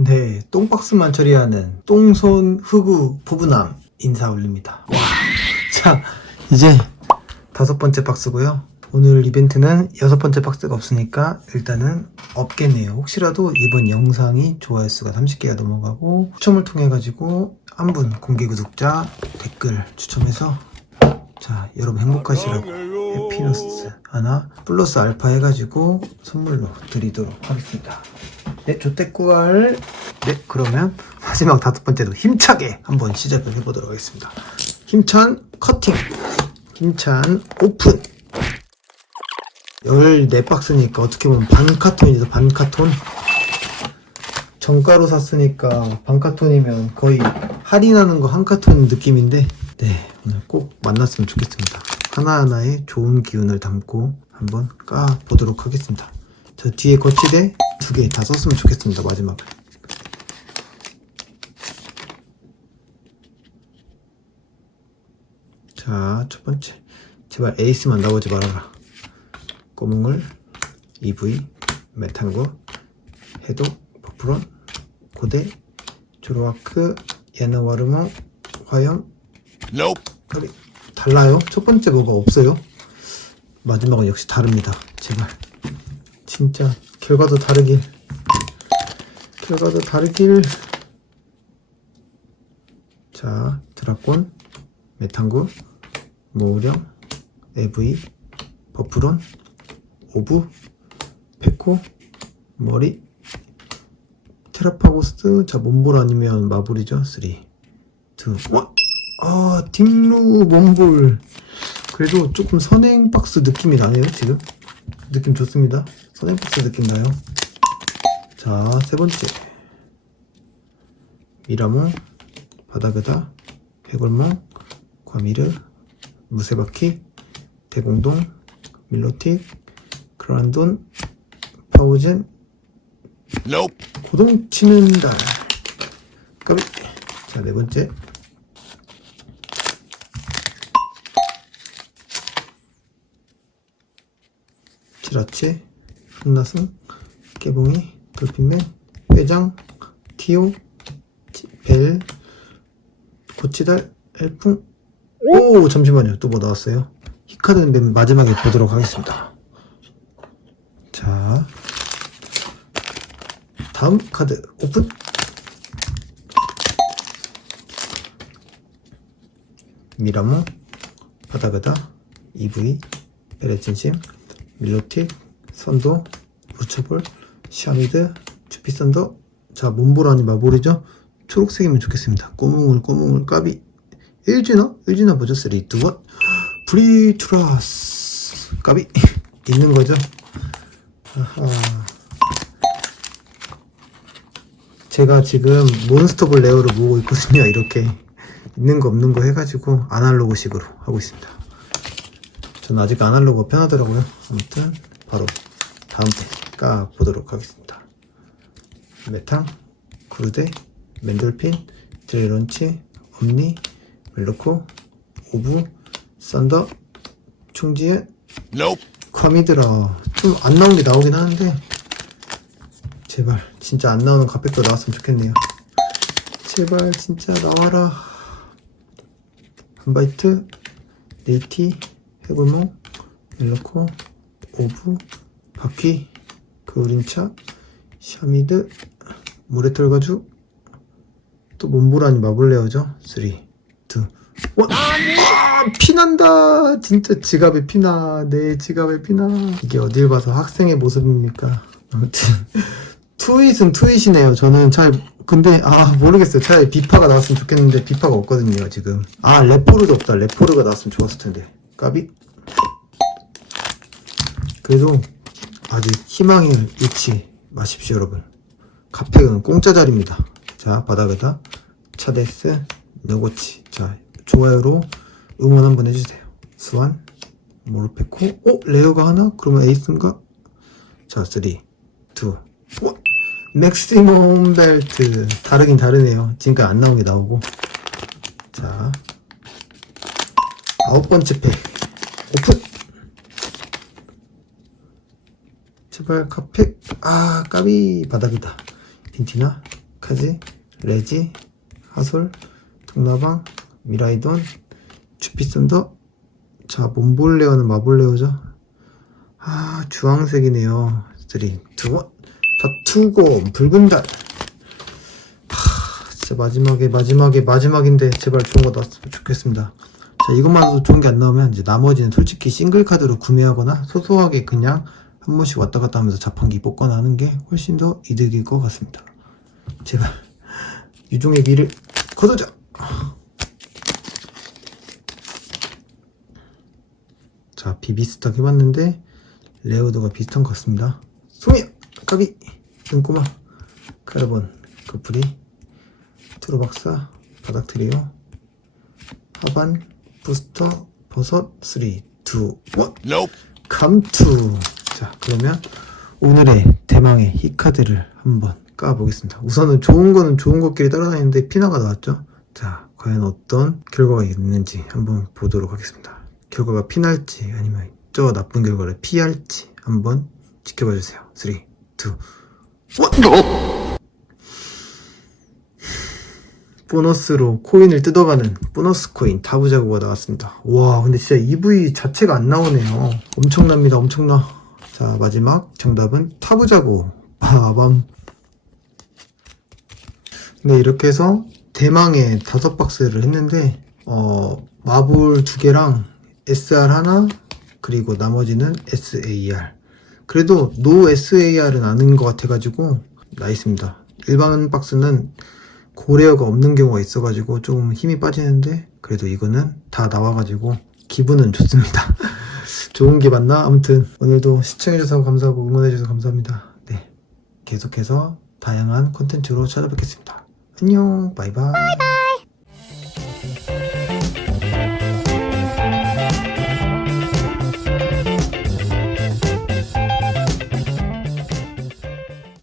네, 똥박스만 처리하는 똥손 흑우 부부남 인사 올립니다. 와, 자, 이제 다섯 번째 박스고요. 오늘 이벤트는 여섯 번째 박스가 없으니까 일단은 없겠네요. 혹시라도 이번 영상이 좋아요 수가 30개가 넘어가고 추첨을 통해 가지고 한 분 공개 구독자 댓글 추첨해서 자 여러분 행복하시라고 해피너스 하나 플러스 알파 해가지고 선물로 드리도록 하겠습니다. 네, 조태꾸알. 네, 그러면 마지막 다섯 번째도 힘차게 한번 시작을 해보도록 하겠습니다. 힘찬 커팅. 힘찬 오픈. 14박스니까 어떻게 보면 반 카톤이죠, 반 카톤. 정가로 샀으니까 반 카톤이면 거의 할인하는 거 한 카톤 느낌인데, 네, 오늘 꼭 만났으면 좋겠습니다. 하나하나에 좋은 기운을 담고 한번 까보도록 하겠습니다. 저 뒤에 거치대 두 개 다 썼으면 좋겠습니다, 마지막에. 자, 첫 번째. 제발 에이스만 나오지 말아라. 꼬뭉을, EV, 메탄고, 해도, 버프론, 고대, 조로아크, 예나와르모, 화염, Nope. 달라요? 첫 번째 뭐가 없어요? 마지막은 역시 다릅니다. 제발. 진짜 결과도 다르길. 결과도 다르길. 자, 드라곤, 메탄구, 모우령, 에브이, 버프론, 오브, 페코, 머리, 테라파고스, 자, 몬볼 아니면 마블이죠. 3, 2, 1. 아, 딩루 몬볼. 그래도 조금 선행 박스 느낌이 나네요, 지금. 느낌 좋습니다. 선행 박스 느낌 나요. 자, 세 번째. 미라모, 바다그다, 해골몽, 과미르, 무쇠바퀴, 대공동, 밀로틱, 크란돈, 파우젠, Nope. 고동 치는 달. 자, 네 번째. 지라치, 흑나승, 깨봉이, 돌핀맨, 회장, 티오, 지- 벨, 고치달, 엘풍. 오, 잠시만요. 또 뭐 나왔어요? 히카드는 맨 마지막에 보도록 하겠습니다. 자, 다음 카드 오픈. 미라모, 바다그다, EV, 베레진심, 밀로틱, 선도, 우처볼, 샤미드, 주피선더, 자, 몬보라니 마볼이죠? 초록색이면 좋겠습니다. 꼬뭉을, 꼬뭉을, 까비. 일진어? 일진어 뭐죠? 3, 2, 1. 프리트라스. 까비. 있는 거죠? 아하. 제가 지금 몬스터볼 레어를 모으고 있거든요. 이렇게 있는 거 없는 거 해가지고 아날로그식으로 하고 있습니다. 저는 아직 아날로그가 편하더라고요. 아무튼 바로 다음 때 까보도록 하겠습니다. 메탕, 구르데, 맨돌핀, 드레런치, 엄니, 멜로코, 오브, 썬더, 충지에, Nope. 콰미드라 좀 안 나온 게 나오긴 하는데 제발 진짜 안 나오는 카페도 나왔으면 좋겠네요 제발 진짜 나와라 한바이트 네이티 해골몽 멜로코 오브 바퀴 그우린차 샤미드 모래털 가죽 또 몬보라니 마블레어죠 3 2 1 아, 피난다. 진짜 지갑에 피나. 내 지갑에 피나. 이게 어딜 봐서 학생의 모습입니까? 아무튼. 트윗은 트윗이네요. 저는 잘, 근데, 아, 모르겠어요. 차라리 비파가 나왔으면 좋겠는데, 비파가 없거든요, 지금. 아, 레포르도 없다. 레포르가 나왔으면 좋았을 텐데. 까비? 그래도, 아직 희망을 잃지 마십시오, 여러분. 카페는 공짜 자리입니다. 자, 바닥에다 차데스, 너고치. 자, 좋아요로 응원 한번 해주세요. 스완, 모르페코, 어? 레어가 하나? 그러면 에이스인가? 자, 3, 2, 1. 맥시멈 벨트. 다르긴 다르네요. 지금까지 안 나온 게 나오고. 자, 아홉 번째 팩. 오픈! 제발 카팩. 아, 까비 바닥이다. 빈티나, 카지, 레지, 하솔, 동나방, 미라이돈, 주피선더. 자, 몬볼레어는 마볼레어죠. 아, 주황색이네요. 3, 2, 1. 자, 투고, 붉은 달. 하, 진짜 마지막에, 마지막에, 마지막인데, 제발 좋은 거 나왔으면 좋겠습니다. 자, 이것만으로도 좋은 게 안 나오면, 이제 나머지는 솔직히 싱글 카드로 구매하거나, 소소하게 그냥 한 번씩 왔다 갔다 하면서 자판기 뽑거나 하는 게 훨씬 더 이득일 것 같습니다. 제발, 유종의 미를 거두자! 자, 비비스탁 해봤는데, 레오드가 비슷한 것 같습니다. 소미야! 까비! 눈꼬마! 카르본, 커플이, 트로박사, 바닥 트리오, 하반, 부스터, 버섯, 3, 2, 1. Nope. 감투. 자, 그러면 오늘의 대망의 히카드를 한번 까보겠습니다. 우선은 좋은 거는 좋은 것끼리 따라다니는데 피나가 나왔죠? 자, 과연 어떤 결과가 있는지 한번 보도록 하겠습니다. 결과가 피날지 아니면 저 나쁜 결과를 피할지 한번 지켜봐 주세요. 3, 2, 1. 보너스로 코인을 뜯어가는 보너스 코인 다부자구가 나왔습니다. 와, 근데 진짜 EV 자체가 안 나오네요. 엄청납니다, 엄청나. 자, 마지막 정답은 타부자구. 아, 아밤. 네, 이렇게 해서 대망의 다섯 박스를 했는데, 어, 마블 두 개랑 SR 하나, 그리고 나머지는 SAR. 그래도 노 SAR은 아닌 것 같아가지고, 나있습니다. 일반 박스는 고레어가 없는 경우가 있어가지고 조금 힘이 빠지는데 그래도 이거는 다 나와가지고 기분은 좋습니다. 좋은 게 맞나? 아무튼 오늘도 시청해주셔서 감사하고 응원해주셔서 감사합니다. 네. 계속해서 다양한 콘텐츠로 찾아뵙겠습니다. 안녕, 바이바이.